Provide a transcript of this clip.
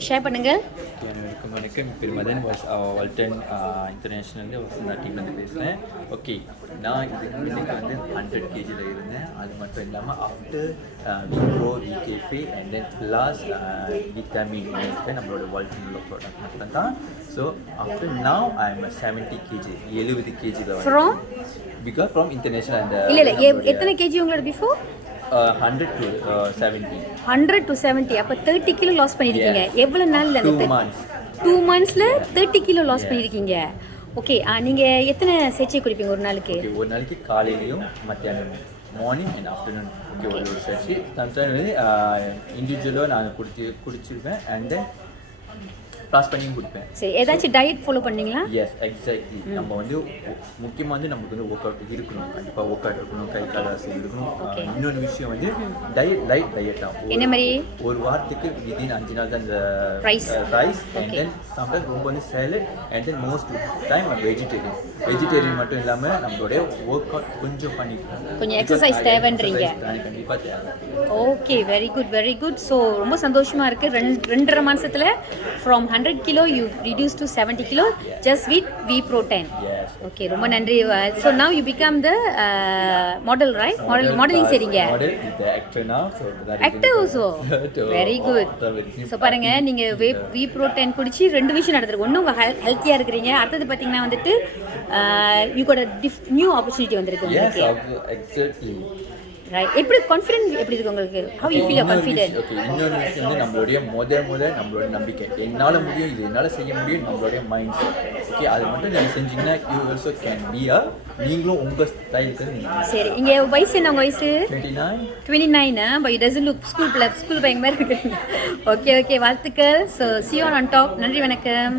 Share பண்ணுங்க. வணக்கம். பேர் மதன் வால்டன் இன்டர்நேஷ்னல்ல வசந்தா டீம்லேருந்து பேசுகிறேன். ஓகே, நான் இன்னைக்கு வந்து 100 kgல இருந்தேன். அது மட்டும் இல்லாமல் ஆஃப்டர் விப்ரோ விகேஃபே அண்ட் தென் ப்ளஸ் விட்டமின் நம்மளோட வால்டன் உள்ள ப்ராடக்ட் மட்டும் தான். So after now I am 70 kg 70 kgல ஃப்ரம் பிகாஸ் ஃப்ரம் இன்டர்நேஷ்னல் அந்த இல்லை எத்தனை கேஜி உங்களோட பிஃபோர்? 100 to 70. 100 to 70. அப்போ 30 கிலோ லாஸ் பண்ணியிருக்கீங்க. எவ்வளோ நாள்? 2 months. 2 monthsல 30 கிலோ லாஸ் பண்ணியிருக்கீங்க. ஓகே, நீங்கள் எத்தனை சேச்சை குடிப்பீங்க ஒரு நாளைக்கு? ஓகே, ஒரு நாளைக்கு காலையிலையும் மத்தியானமும் மார்னிங் அண்ட் ஆஃப்டர்நூன். ஓகே, ஒரு சேச்சி சம்டைம் வந்து இண்டிவிஜுவலாக நான் குடிச்சிருப்பேன் அண்ட் தென் ப்ளாஸ் பண்ணியும் குடிப்பேன். சரி, ஏதாச்சும் டயட் ஃபாலோ பண்ணீங்களா? Yes, exactly. நம்ம வந்து முக்கியமாக வந்து நமக்கு வந்து ஒர்க் அவுட் இருக்கணும். கண்டிப்பாக ஒர்க் அவுட் இருக்கணும், கை கால் அசை இருக்கணும். இன்னொரு விஷயம் வந்து லைட் டயட் தான். என்ன மாதிரி? ஒரு வாரத்துக்கு வித்தின் 5 நாள் தான் இந்த ரைஸ் அண்ட் தென் சம்டைம்ஸ் ரொம்ப வந்து salad and then most time vegetarian மட்டும் இல்லாமல் நம்மளுடைய ஒர்க் அவுட் கொஞ்சம் பண்ணிக்கணும். கொஞ்சம் எக்ஸசைஸ் தேவைன்றீங்க. கண்டிப்பாக தேவை. Okay, very good. ஸோ ரொம்ப சந்தோஷமாக இருக்குது. 2.5 மாதத்தில் from 100 kilo you reduced to 70 kilo just with V-Pro10. Yes. Okay, ரொம்ப நன்றி. So now you become the model, right? Modeling செய்றீங்க. Model is the actor now. So that actor also. Very good. So பாருங்க, நீங்க V-Pro10 குடிச்சு ரெண்டு விஷயம் நடந்துருக்கு. ஒன்று உங்க ஹெல்த்தியா இருக்கிறீங்க. அடுத்தது பார்த்தீங்கன்னா வந்துட்டு you got a new opportunity வந்திருக்கு உங்களுக்கு. Yes, exactly. ரைட். எப்படி கான்ஃபிடென்ட் எப்படி இருக்கு உங்களுக்கு? how you feel confident? Okay, இன்னொரு விஷயம் வந்து நம்மளுடைய முதல் நம்மளோட நம்பிக்கை. என்னால் முடியும், இது என்னால் செய்ய முடியும், நம்மளுடைய மைண்ட் செட். ஓகே, அது மட்டும் நீங்கள் செஞ்சீங்கன்னா யூ ஆல்சோ கேன் பி நீங்களும் உங்கள் ஸ்டைலுக்கு நீங்கள். சரி, இங்கே வயசு என்ன? உங்கள் வயசு 29. But it doesn't look school பையன் மாதிரி இருக்குங்க. ஓகே, வாழ்த்துக்கள். So see you on top. நன்றி, வணக்கம்.